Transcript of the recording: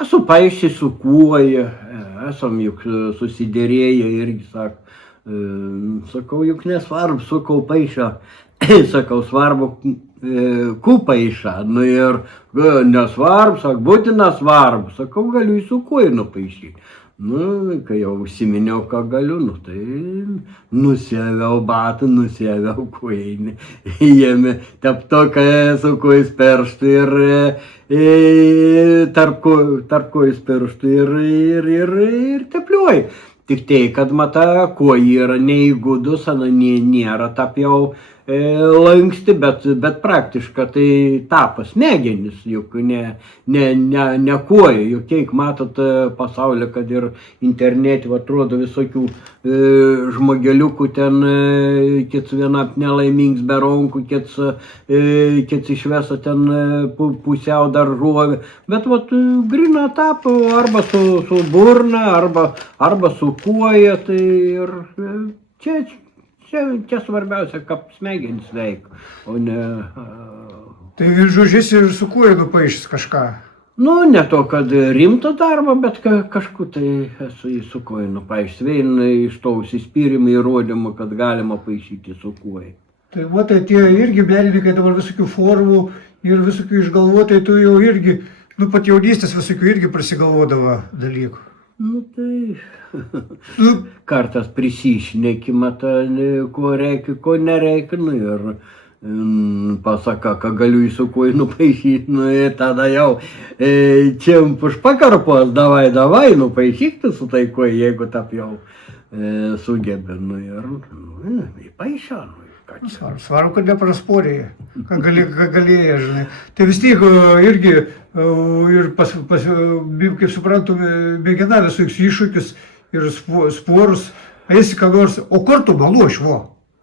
Esu paišęs su kuoja, esam juk susidėrėję irgi, sakau, juk nesvarbu, sakau, paišą, sakau, svarbu ku paišą, nu ir nesvarbu, būtina svarbu, sakau, galiu į su kuoja nupaišyti. Nu, kai jau užsiminiau, ką galiu, nu tai nusėviau batą, nusėviau kuojinį, jėmė teptoką su kuojais perštų ir tarp kuojais perštų ir tepliuoju. Tik tai, kad mata kuoja yra neįgudus, nėra tap jau lanksti, bet praktiška tai tapo smegenis, juk ne kuoja, juk kiek matot pasaulyje, kad ir internete atrodo visokių žmogeliukų ten, kits vienap nelaimings be rankų, kits išvesa ten pusiau daržovę, bet grina tapo arba su burna, arba su kuoja, tai ir čia svarbiausia, kaip smegenis veikia, o ne... Tai žodžiais ir su kuoja nupaišys kažką? Nu, ne to, kad rimto darbo, bet kažkur tai esu su kuoja nupaišys. Vien iš to užsispyrimo įrodymų, kad galima paišyti su kuoja. Tai matai, tie irgi menininkai dabar visokių formų ir visokių išgalvotai, tu jau irgi, nu pat jaunystės visokių irgi prasigalvodavo dalykų. Nu tai kartas prisišnekima, ko reikia, ko nereikia, nu ir pasaka, ką galiu su kuoja nupaišyti, nu ir tada jau čia už pakarpos, davai, nupaišyk tu su tai kuoja, jeigu tap jau sugebė, nu ir paišą, nu. Svarbu, kad neprasporėja, ką galėjai, žinai. Tai vis tiek irgi, ir kaip suprantu, mėgina visus iššūkius ir sporus, eisi ką nors, o kur tu maluoš, vo?